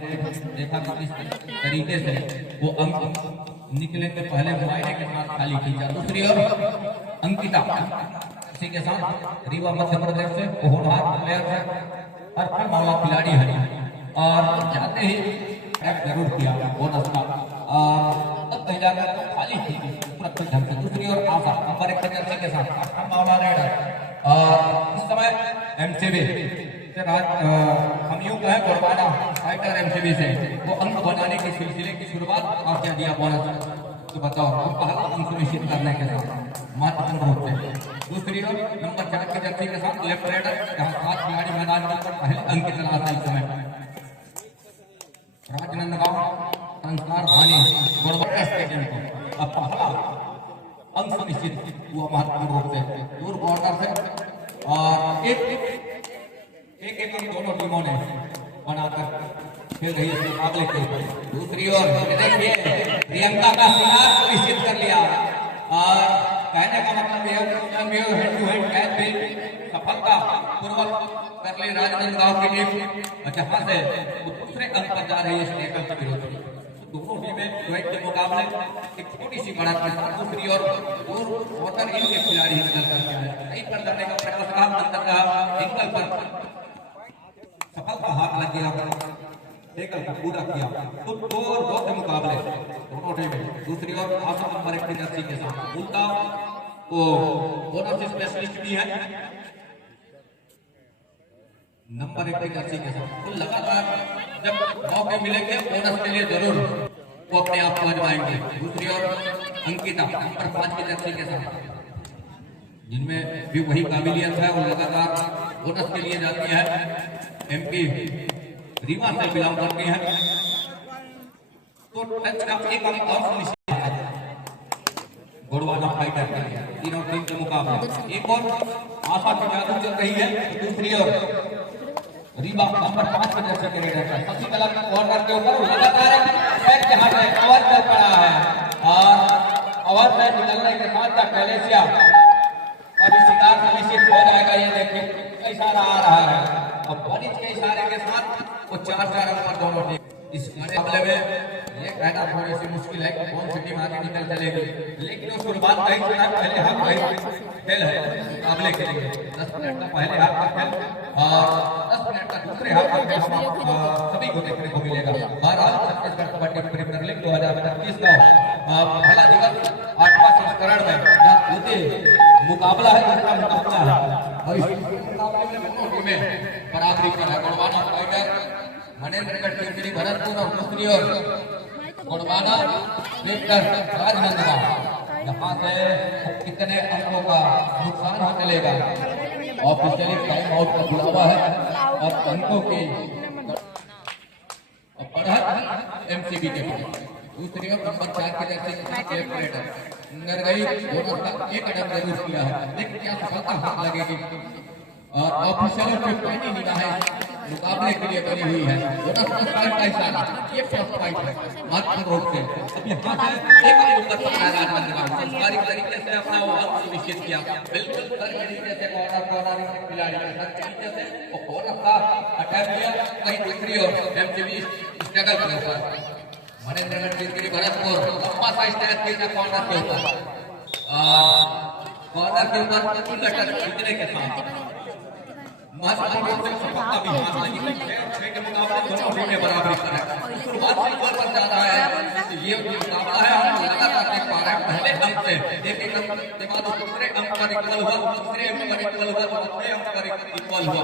देखा कि किस तरीके से वो अंक निकले के पहले मुआयने के साथ खाली खींचा। दूसरी ओर अंकिता इसी के साथ रीवा मध्य प्रदेश से होनहार प्लेयर है, हर मामला खिलाड़ी है और जाते ही जरूर किया बोनस का और तब कहीं जाकर तो खाली खींची सुरक्षित ढंग से। दूसरी ओर आशा नंबर 1 जर्सी के साथ मामला रेडर और इस समय एमसीबी से हम यूं कहें गोड़वाना फाइटर एमसीबी से वो अंक बनाने के सिलसिले की शुरुआत और क्या दिया बोनस तो बताओ हम पहला अंक सुनिश्चित करने के साथ महत्वपूर्ण रूप से। दूसरी ओर नंबर 4 की जर्सी के साथ लेफ्ट राइडर जहां 7 खिलाड़ी मैदान में पहले अंक की तलाश है। इस समय राजनांदगांव संस्कार धानी गोड़वाना स्टेडियम को अब पहला अंक सुनिश्चित हुआ महत्वपूर्ण रूप से दूर बॉर्डर से और एक दोनों टीमों ने बनाकर खेल रही है मुकाबले के। दूसरी ओर देखिए प्रियंका का शिकार सुनिश्चित कर लिया और कहने का मतलब यह हेड टू हेड कैच भी सफलता पूर्वक कर ली राजनांदगांव की टीम, जहां से वो दूसरे अंक पर जा रही है स्टेकल के विरुद्ध। दोनों टीमें द्वैत के मुकाबले एक छोटी सी बढ़त के साथ दूसरी ओर दूर इनके खिलाड़ी निकल करके आए कहीं पर जाने का प्रयास रहा, अंतर रहा एंगल पर सफलता हाथ लग गया, टेकल को पूरा किया। तो दो के मुकाबले दोनों टीमें। दूसरी ओर आशा नंबर 1 की जर्सी के साथ उनका वो बोनस स्पेशलिस्ट भी है नंबर 1 की जर्सी के साथ। तो लगातार जब मौके मिलेंगे बोनस के लिए जरूर वो अपने आप को आजमाएंगे। दूसरी ओर अंकिता नंबर 5 की जर्सी के साथ जिनमें भी वही काबिलियत है और लगातार बोनस के लिए जाती है। एमपी रीवा से बिलोंग करती है तो टच का एक अंक और सुनिश्चित है गोड़वाना फाइटर के लिए। तीनों टीम के मुकाबले एक और आशा की जादू चल रही है। दूसरी ओर रीवा नंबर 5 के जर्सी के रेडर है शशिकला कॉर्नर के ऊपर लगातार पैर के हाथ में कवर कर पड़ा है और ओवर में निकलने के साथ कैलेसिया कभी शिकार सुनिश्चित हो जाएगा। ये देखिए इशारा आ रहा है और बॉलिंग के इशारे के साथ वो 4 अंक पर दोनों टीम इस मुकाबले में ये कहना थोड़ी सी मुश्किल है कि कौन सी टीम आगे निकल चलेगी, लेकिन वो शुरुआत कहीं से पहले हाफ खेल है मुकाबले के लिए 10 मिनट का पहले हाफ का खेल और 10 मिनट का दूसरे हाफ का खेल सभी को देखने को मिलेगा। बहरहाल छत्तीसगढ़ कबड्डी प्रीमियर लीग 2025 का पहला दिवस 8वां संस्करण में जहां मुकाबला है दूसरा मुकाबला है और इस मुकाबले में दोनों टीमें बराबरी पर है। गोड़वाना फाइटर मनेन्द्रगढ़ टीम भरतपुर और दूसरी ओर गोड़वाना लेकर राजनांदगांव, जहां से कितने अंकों का नुकसान हो चलेगा। ऑफिशियली टाइम आउट का बुलावा है और अंकों की बढ़त एमसीबी के पास। दूसरी ओर नंबर 4 के जर्सी नरगई बोनस का एक अटैक जरूर किया है, लेकिन क्या सफलता हाथ लगेगी और ऑफिशियल पे पहली निगाहें मुकाबले के लिए बनी हुई है। बोनस प्लस 5 का इशारा ये प्लस 5 है महत्वपूर्ण रूप से। अब यहाँ से एक नंबर पर राजनांदगांव संस्कारिक तरीके से अपना वो अंक सुनिश्चित किया, बिल्कुल सर तरीके से कॉर्नर खिलाड़ी के सर तरीके से वो बोनस का अटैक किया। वहीं दूसरी ओर एमसीबी स्ट्रगल कर रहा है मनेन्द्रगढ़ गिरगिरी भरतपुर लंबा सा स्टैंड किया कॉर्नर के ऊपर खींचने के साथ महत्वपूर्ण रूप से सफलता भी हाथ लगी। 6 के मुकाबले दोनों टीमें बराबरी पर है। शुरुआत से ऊपर पर जा रहा है तो ये मुकाबला है हम लगातार देख पा रहे हैं पहले अंक से एक अंक के बाद दूसरे अंक पर इक्वल हुआ, दूसरे अंक पर इक्वल हुआ, चौथे अंक पर इक्वल हुआ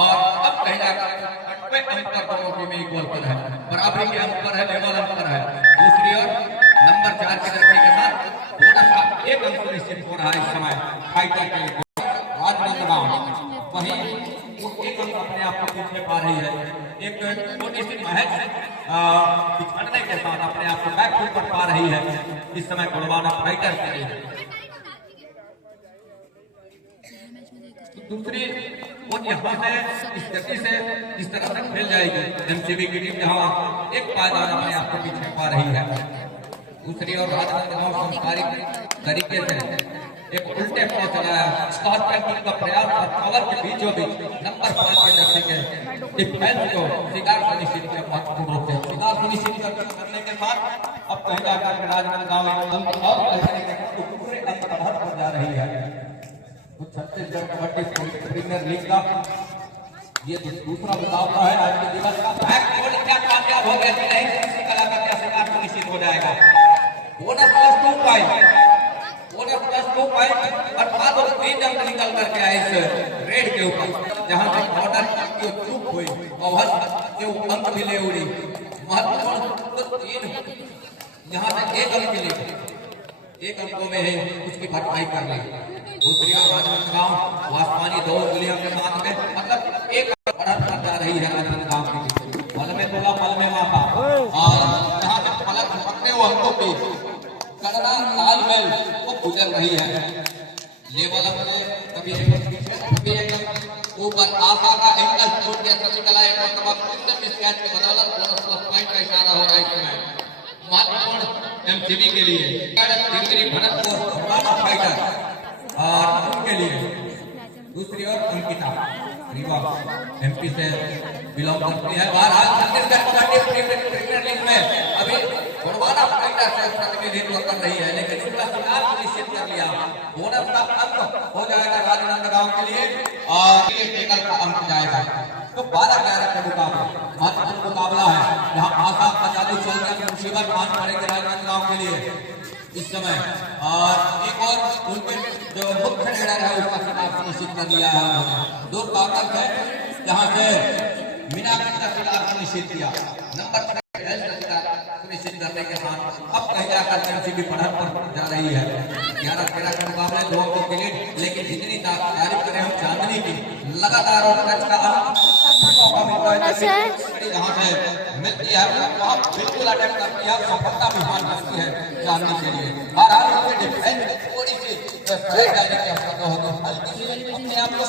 और अब कहीं जाकर 8वें अंक पर दोनों टीमें इक्वल पर है, बराबरी के अंक पर है, लेवल अंक पर है। दूसरी ओर नंबर 4 के जर्सी के साथ बोनस का एक अंक सुनिश्चित हो रहा है इस समय फाइटर के राजनांदगांव। वहीं एक अंक अपने आप को पीछे पा रही है, एक छोटी सी महज पिछड़ने के साथ अपने आप को बैकफुट पर पा रही है इस समय गोड़वाना फाइटर के लिए। दूसरी वो यहाँ से इस गति से इस तरह से खेल जाएगी एमसीबी की टीम जहाँ एक पायदान अपने आप को पीछे पा रही है। दूसरी ओर राजनांदगांव संस्कारिक तरीके से एक उल्टे पांव चलाया, स्कॉर्पियन किक का प्रयास और कवर के बीचों बीच नंबर 5 के जर्सी के डिफेंस को शिकार सुनिश्चित किया महत्वपूर्ण रूप से। शिकार सुनिश्चित करने के साथ अब कहीं जाकर राजनांदगांव और पूरे अंक बढ़त हो जा रही है। तो छत्तीसगढ़ कबड्डी प्रीमियर लीग का ये दूसरा मुकाबला है आज के दिवस का। क्या कामयाब हो गया कि नहीं, किसी कला का क्या शिकार सुनिश्चित हो जाएगा। बोनस प्लस 2 पॉइंट अर्थात 3 अंक निकल करके आए इस रेड के ऊपर, जहां से ऑर्डर की चूक हुई और के अंक भी ले उड़ी। महत्वपूर्ण 3 यहाँ से 1 अंक के लिए 1 अंकों में है उसकी भरपाई कर ली। दूसरी ओर राजनांदगांव वासवानी 2 गुलियों के साथ में मतलब 1 बढ़त कर जा रही है राजनांदगांव की। पल में तोला पल में मापा और जहाँ से पलक पकड़े हुए अंकों की कड़ना तालमेल वो गुजर रही है। लेवल कभी ऊपर आशा का एंगल छोड़ दिया, सभी कला एक मरतबा कैच के बदौलत बोनस प्लस पॉइंट का इशारा हो रहा है इसमें महत्वपूर्ण एमसीबी के लिए तिरगिरी भरतपुर फाइटर और उनके लिए। दूसरी ओर अंकिता रीवा एमपी से बिलोंग करती है। बहरहाल छत्तीसगढ़ प्रीमियर लीग में अभी गोड़वाना फाइटर से प्रतिनिधित्व कर रही है, लेकिन उसका शिकार निश्चित कर लिया। बोनस का अंक हो जाएगा राजनांदगांव के लिए और टेकल का अंक जाएगा। तो 12-11 का मुकाबला महत्वपूर्ण मुकाबला है, जहां आशा का जादू चल रहा मुसीबत मान पड़ेगी राजनांदगांव के लिए इस समय। और एक और उनके जो मुख्य रेडर है उसका शिकार सुनिश्चित कर लिया है। 2 काउंटर है जहां से मीनाक्षी का शिकार सुनिश्चित किया। नंबर सुनिश्चित करने के साथ अब कहीं जाकर एमसीबी बढ़त पर जा रही है। 11-13 के मुकाबले 2 अंकों के लिए, लेकिन जितनी तारीफ करें हम चांदनी की लगातार और टच का मौका मिलता है जहाँ से मिलती है वहाँ बिल्कुल अटैक करती है, सफलता भी हासिल करती है चांदनी के लिए। बहरहाल थोड़ी सी डालने की आवश्यकता होगी, अपने आप को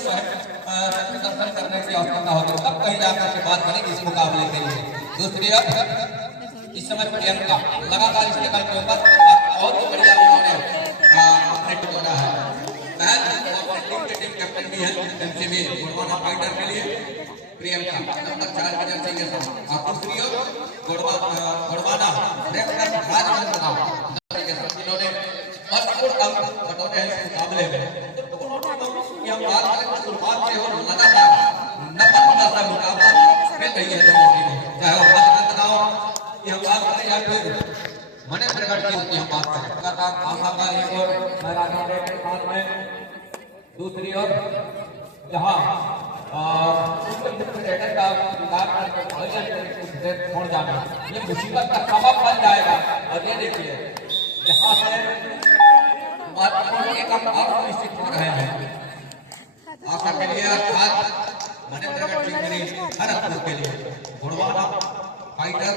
दर्शन करने की आवश्यकता होगी, तब कहीं जाकर के बात करेंगे इस मुकाबले के लिए। दूसरी ओर इस समय प्रियंका लगातार इसके बल के ऊपर बहुत ही बढ़िया उन्होंने अपने टिकोना है। टीम कैप्टन भी है एमसीबी गोड़वाना फाइटर के लिए प्रियंका नंबर 4 के जर्सी के साथ। और दूसरी ओर गोड़वाना राजनांदगांव के साथ इन्होंने महत्वपूर्ण अंक बटोरे हैं इस मुकाबले में। हम बात करें तो शुरुआत से और लगातार नंबर मुकाबला खेल रही है दोनों टीमें, चाहे वो राजनांदगांव की हम बात करें या फिर मनेन्द्रगढ़ की हम बात करें। लगातार आशा का एक और मैराथन के साथ में। दूसरी ओर जहां छोड़ जाना ये मुसीबत का सबब बन जाएगा। और ये देखिए जहां से एक अंक निश्चित हो रहे हैं आशा के लिए अर्थात मनेन्द्रगढ़ भरतपुर के लिए गोड़वाना फाइटर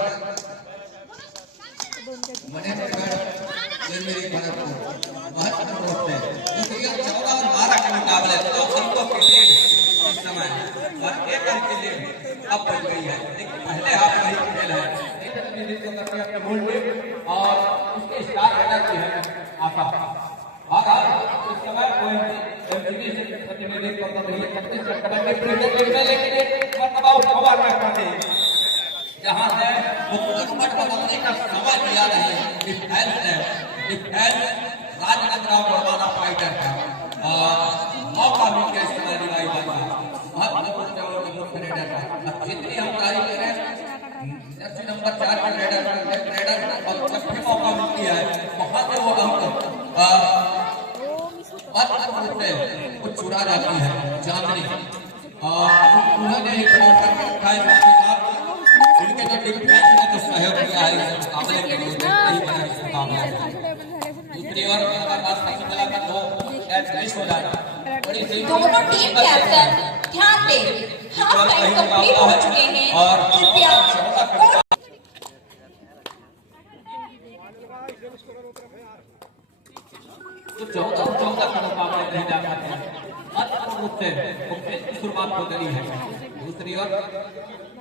मनेन्द्रगढ़ भरतपुर महत्वपूर्ण रूप से। दूसरी ओर 14 और 12 के मुकाबले 2 अंकों के लीड इस समय और 1 अंक की लीड अब बच गई है, लेकिन पहले हाफ वही खेल है। अपने मूल टीम और उसके स्टार रेडर की है आशा। और इस समय एमसीबी से प्रतिनिधित्व कर रही है छत्तीसगढ़ कबड्डी प्रीमियर लीग में, लेकिन एक मरतबा खबर करते हैं जहां से मुकदमत बदलने का समय दिया नहीं डिफेंस राजनांदगांव गोड़वाना फाइटर का मौका मिल गया इस समय दिलाई बात महत्वपूर्ण रेडर का। जितनी हम तारीफ करें जर्सी नंबर 4 के रेडर और जब भी मौका मिलती है वहां से वो अंक कुछ चुरा जाती है चांदनी और उन्होंने ही रखा है उनके जो डिफेंस ने जो सहयोग किया है इस मुकाबले के लिए यही बना इस मुकाबले। दूसरी ओर कला का 2 कैच मिस हो जाएगा। दोनों टीम कैप्टन ध्यान दें, हाफ टाइम कंप्लीट हो चुके हैं और कृपया तो 14 का मुकाबला नहीं जा पाते हैं, महत्वपूर्ण रूप से शुरुआत हो गई है। दूसरी ओर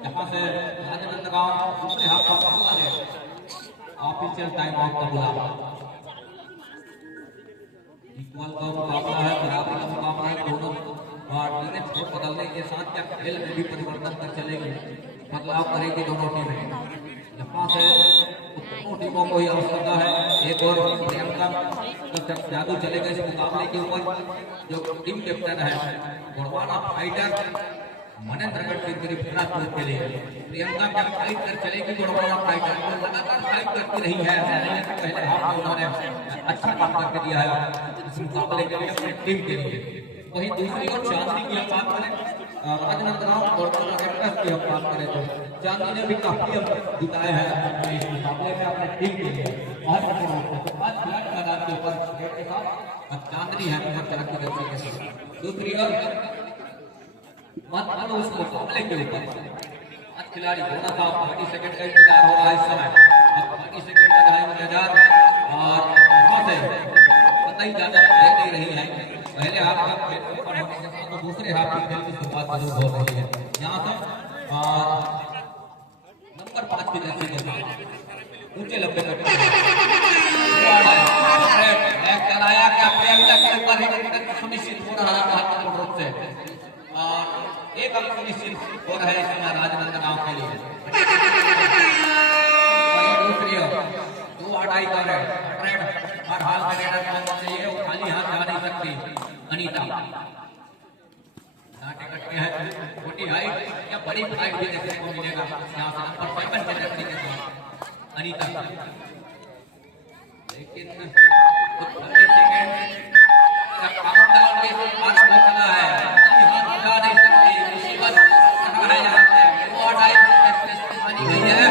जहां से राजनांदगांव दूसरे हाफ का हमला है ऑफिशियल टाइम आउट का बुलावा। इक्वल का मुकाबला है, बराबरी का मुकाबला है। दोनों टीमें छोड़ बदलने के साथ क्या खेल में भी परिवर्तन कर चलेगी, बदलाव करेगी दोनों टीमें। यहाँ से दोनों टीमों को ही आवश्यकता है एक और प्रियंका जादू चलेगा इस मुकाबले के ऊपर। जो टीम कैप्टन है गोड़वाना फाइटर मनेंद्रगढ़ की तरफ भरतपुर के लिए प्रियंका क्या फाइट कर चलेगी। गोड़वाना फाइटर वो लगातार फाइट करती रही है, पहले हाफ में उन्होंने अच्छा काम करके दिया है इस मुकाबले के लिए अपनी टीम के लिए। वहीं दूसरी ओर चांदनी की हम बात करें, राजनांदगांव गोड़वाना रेडर्स की हम बात करें तो चांदनी ने भी काफी जिताया है इस मुकाबले में अपने टीम के लिए। और आज खिलाड़ी मैदान के ऊपर के साथ अब चांदनी है नंबर 4 की गति के साथ। दूसरी ओर मत उस मुकाबले के ऊपर आज खिलाड़ी होना था 30 सेकंड का इंतजार हो रहा है इस समय। अब 30 सेकंड का है इंतजार और वहां से कतई ज्यादा दे नहीं रही है। पहले हाफ का खेल ओपन होने के साथ दूसरे हाफ की खेल की शुरुआत जरूर हो रही है। यहाँ से नंबर 5 की जर्सी के साथ ऊंचे लंबे कट कराया क्या प्रियंका के ऊपर सुनिश्चित हो रहा है महत्वपूर्ण रूप से और एक अंक सुनिश्चित हो रहा है इस समय राजनांदगांव के लिए। दूसरी ओर 2 अढ़ाई कर हर हाल में रेडर मानना चाहिए, वो खाली हाथ जा नहीं सकती। अनीता नाटे कटके है, छोटी हाइट या बड़ी हाइट भी देखने को मिलेगा यहाँ से नंबर 7 के जर्सी के साथ अनीता। लेकिन 30 सेकंड का काउंटडाउन के पास पहुंचना है, हाथ जा नहीं सकती, मुसीबत है यहाँ पे। वो अढ़ाई मानी गई है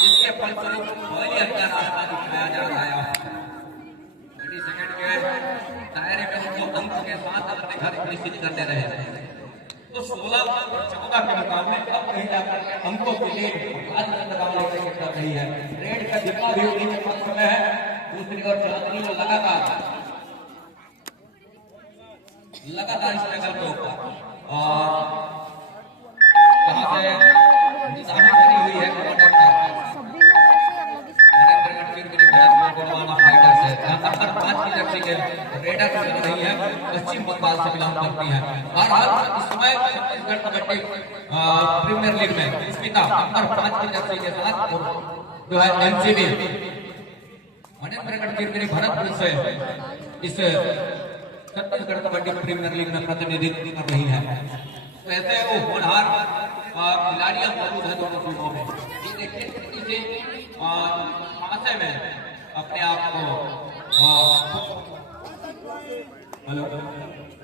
जिसके फलस्वरूप पहली हत्या रास्ता दिखाया जा रहा है। 30 सेकंड के दायरे में उनको अंक के साथ अपने घर निश्चित करते रहे तो 16-14 के मुकाबले अब कहीं जाकर अंकों के लिए राजनांदगांव लेकर चल रही है। रेड का जितना भी उन्हीं के पक्ष में है। दूसरी ओर चांदनी में लगातार स्ट्रगल के ऊपर और कहां से निशाना करी हुई है बॉर्डर का गोड़वाना फाइटर से नंबर 5 की जर्सी के रेडर चल रही है, पश्चिम बंगाल से बिलोंग करती है। बहरहाल इस समय छत्तीसगढ़ कबड्डी प्रीमियर लीग में स्मिता नंबर 5 की जर्सी के साथ जो है एमसीडी मनेंद्रगढ़ की भरतपुर से इस छत्तीसगढ़ कबड्डी प्रीमियर लीग में प्रतिनिधित्व कर रही है। तो ऐसे वो होनहार खिलाड़ियां मौजूद है दोनों टीमों में। देखिए हादसे में अपने आप को हेलो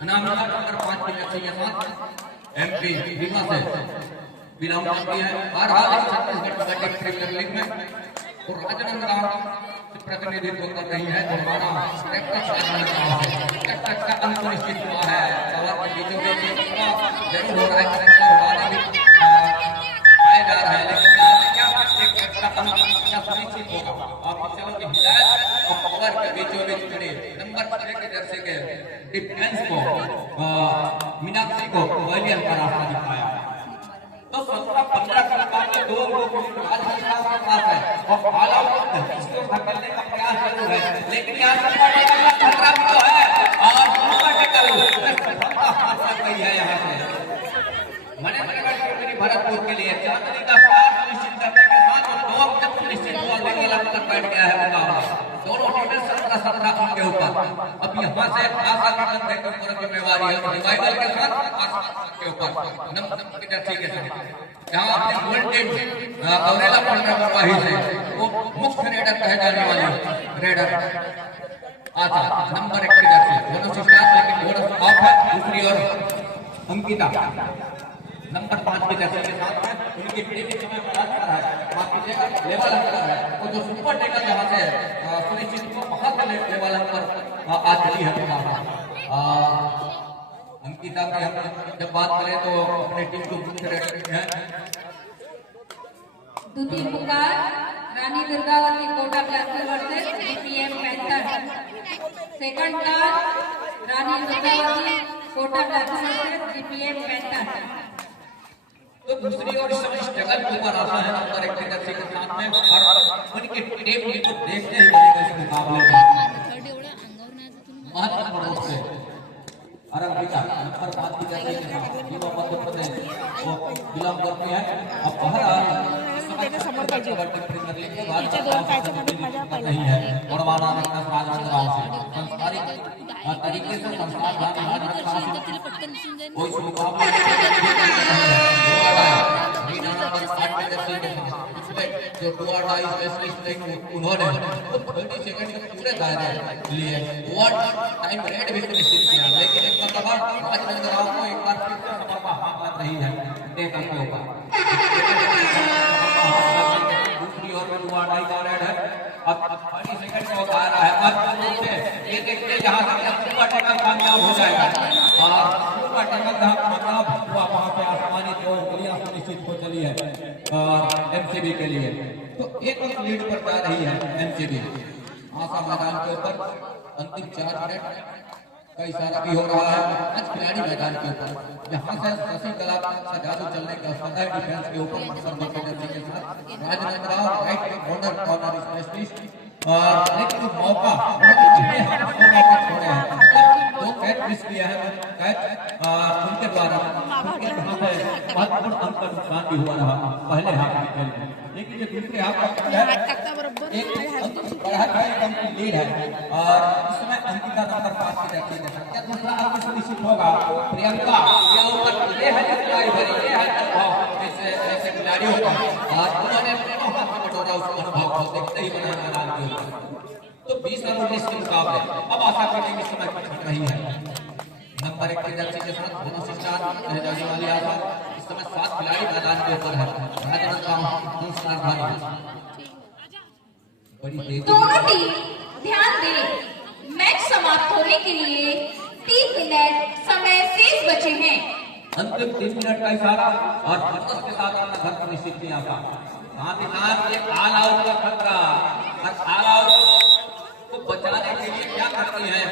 नंबर 5 की जर्सी के साथ एमपी रीवा से बिलोंग करती है। बहरहाल छत्तीसगढ़ कबड्डी प्रीमियर लीग में और राजनांदगांव से प्रतिनिधित्व कर रही है। गोड़वाना का अंक निश्चित हुआ है और बीचों बीच जरूर हो रहा है पाया जा रहा है, लेकिन क्या सुनिश्चित होगा ऑफिसरों की हिदायत और पावर के बीचों बीच खड़े नंबर 6 के जर्सी के डिफेंस को मीनाक्षी को वॉलियर का रास्ता दिखाया। तो 17-15 के मुकाबले 2 अंकों राजनांदगांव के पास है और ऑल आउट इसको धकेलने का प्रयास जरूर है, लेकिन यहाँ पर खतरा भी तो है और हाथ गई है। यहाँ से मनेंद्रगढ़ भरतपुर के लिए चांदनी का साथ निश्चित करने के साथ और 2 अंक निश्चित हुआ तक बैठ गया है मुकाबला। दोनों टीमें 17-17 अंक के ऊपर। अब यहाँ से जिम्मेवारी है रिवाइवल के साथ के ऊपर नंबर की जर्सी के साथ यहाँ अपनी गोल्ड टीम अवरेला प्रवाही से वो मुख्य रेडर कहे जाने वाली रेडर आता नंबर 1 की जर्सी दोनों से लेकिन बोनस ऑफ है। दूसरी ओर अंकिता नंबर 5 की जर्सी के साथ है, उनकी टीम के समय बड़ा रहा है, माफ कीजिएगा लेवल अंतर है वो जो सुपर टेकर जहां से सुनिश्चित बहुत लेवल अंतर आज चली है मुकाबला। अंकिता की हम जब बात करें तो अपने टीम को मुख्य रेडर है। द्वितीय पुकार Rani Durgavati Kota Classic versus DPM Panther. Second call Rani Durgavati Kota Classic versus DPM Panther. तो दूसरी ओर स्ट्रगल के ऊपर आता है नंबर 1 की जर्सी के साथ में और उनकी टीम को देखते ही बनेगा इस मुकाबले में। नंबर 5 की जर्सी के साथ युवा मध्य प्रदेश वो बिलोंग करते हैं। अब बहरहाल समोर पाहिजे प्रीमियर लीग के बाद तिच्या दोन पायाच्या मध्ये माझ्या पहिला नहीं है गोड़वाना रखना राजनांदगांव से संस्कारित तरीके से संस्कार कोई मुकाबला जो डुआडा स्पेशलिस्ट उन्होंने 30 सेकंड के पूरे दायरे लिए टाइम रेड भी निश्चित किया, लेकिन एक मतलब राजनांदगांव को एक बार फिर से सफलता हाथ लग रही है टेकन के ऊपर। दूसरी ओर में डुआडा का रेड है, अब 30 सेकंड को आ रहा है। अब ये देखते जहां तक सुपर टेकल कामयाब हो जाएगा और सुपर टेकल जहां कामयाब हुआ वहां पे आसमानी जो उंगलियां सुनिश्चित हो चली है एमसीबी के लिए, तो एक लीड पर जा रही है एमसीबी। आशा मैदान के ऊपर अंतिम 4 मिनट का इशारा भी हो रहा है आज खिलाड़ी मैदान के ऊपर, जहां से शशिकला का जादू चलने का अवसर है डिफेंस के ऊपर मत्सर के साथ राजनांदगांव राइट कॉर्नर स्पेशलिस्ट और एक मौका छोड़े हैं, 2 कैच मिस किया है, कैच उनके द्वारा उनके वहां पे महत्वपूर्ण अंक का नुकसान भी हुआ रहा पहले हाफ में खेल में, लेकिन जो दूसरे हाफ का एक अंक की लीड है और इसमें अंकिता नंबर 5 की जर्सी के साथ क्या दूसरा अंक सुनिश्चित होगा। प्रियंका के ऊपर ये है ऐसे खिलाड़ियों का और उन्होंने हाथ में बटोरा उस अनुभव को देखते ही बनाया मैदान के ऊपर। तो 20 और 19 के मुकाबले अब आशा करेंगे इस समय छट रही है नंबर 1 की जर्सी के साथ दोनों सिस्टार जाने वाली आशा। इस समय 7 खिलाड़ी मैदान के ऊपर है। दोनों टीम ध्यान दें, मैच समाप्त होने के लिए 3 मिनट समय शेष बचे हैं। अंतिम 3 मिनट का इशारा और फोकस के साथ अपना घर को निश्चित किया था। साथ ही साथ ये ऑल आउट का खतरा और ऑल आउट को बचाने के लिए क्या करती है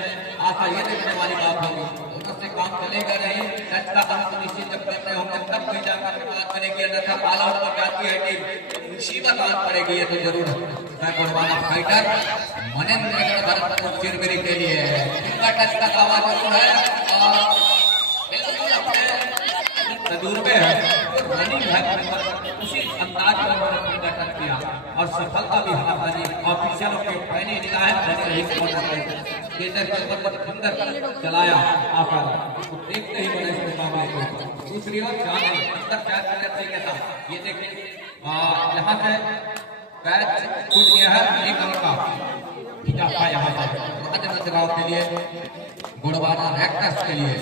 आशा, ये देखने वाली बात होगी। दोनों से काम चलेगा नहीं, टच का अंक निश्चित जब करते होंगे तब कहीं जाकर बात करेगी, अन्यथा ऑल आउट पर जाती है टीम मुसीबत आन पड़ेगी। ये तो जरूर गोड़वाना फाइटर मनेंद्र भरतपुर चिरमिरी के लिए इनका टच का दावा जरूर है और बिल्कुल अपने तजुर्बे है रनिंग है उसी अंदाज में उन्होंने टच किया और सफलता भी हासिल ऑफिशियलों के पहली निगाहें बनी रही केसर के ऊपर सुंदर चलाया आकर तो देखते ही बने इस मुकाबले को। दूसरी ओर जाने अंदर 4 के साथ ये देखिए यहाँ से कैच छूट गया है, 1 अंक का इजाफा यहाँ से राजनांदगांव के लिए गोड़वाना रैक्टर्स के लिए।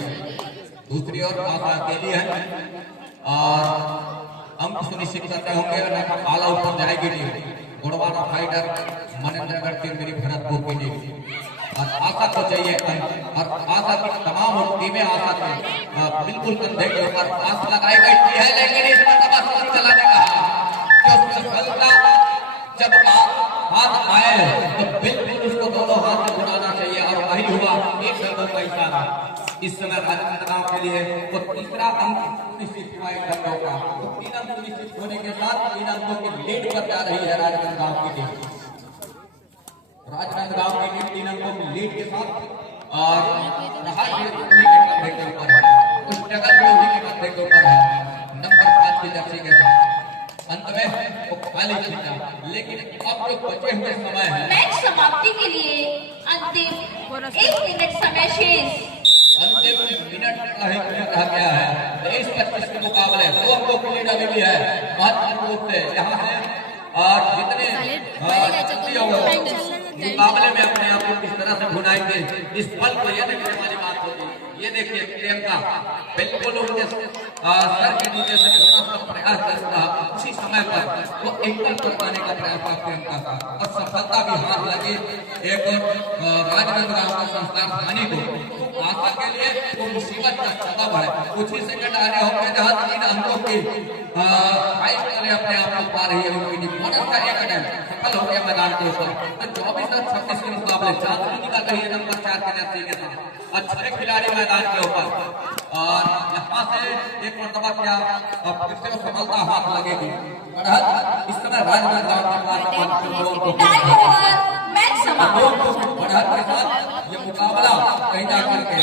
दूसरी ओर आशा अकेली है और अंक सुनिश्चित करते होंगे, ऑल आउट पर जाएगी टीम गोड़वाना फाइटर मनेंद्रगढ़ चिरमिरी भरतपुर की टीम और आशा को चाहिए अंक और आशा की तमाम टीमें आशा के बिल्कुल कंधे के ऊपर आस लगाई बैठी है, लेकिन इस मरतबा चलाने का जो सफलता जब हाथ आए तो बिल्कुल उसको दोनों हाथ से उड़ाना चाहिए और वही हुआ। 1 रनों का इशारा इस समय राजनांदगांव के लिए वो तीसरा अंक सुनिश्चित हुआ 1 रनों का। तो 3 अंक सुनिश्चित होने के साथ 3 अंकों की लीड पर जा रही है राजनांदगांव की टीम। राजनांदगांव की टीम 3 अंकों की लीड के साथ और के ऊपर है, उस जगह के कंधे के ऊपर है नंबर 5 की जर्सी के साथ। अंत में वो खाली खींचा, लेकिन अब जो बचे हुए समय है मैच समाप्ति के लिए अंतिम 1 मिनट समय शेष। अंतिम मिनट का ही रह गया है। 23-25 के मुकाबले 2 अंकों की लीड अभी भी है महत्वपूर्ण रूप से। यहाँ से और जितने मुकाबले में अपने आप को किस तरह से भुनाएंगे इस पल को ये देखने वाली बात होगी। ये देखिए प्रियंका बिल्कुल उनके सर के नीचे से प्रयास कर रहा, उसी समय पर वो एंकल पर पाने का प्रयास प्रियंका का और सफलता भी हाथ लगी। एक राजनांदगांव का संस्थान खाने को आशा के लिए वो मुसीबत का सबब है। कुछ ही सेकंड आने होंगे जहां 3 अंकों की फाइट करने अपने आप को पा रही है उनकी टीम। बोनस का 1 अटेम्प्ट सफल हो गया मैदान के ऊपर। तो 24 और 26 के मुकाबले चांदनी निकल रही है नंबर 4 के जर्सी के साथ। अच्छे खिलाड़ी मैदान के ऊपर और यहाँ से एक मरतबा क्या फिर से सफलता हाथ लगेगी। इस समय राजनांदगांव के पास मैच समाप्त। बढ़त के साथ ये मुकाबला कहीं जाकर के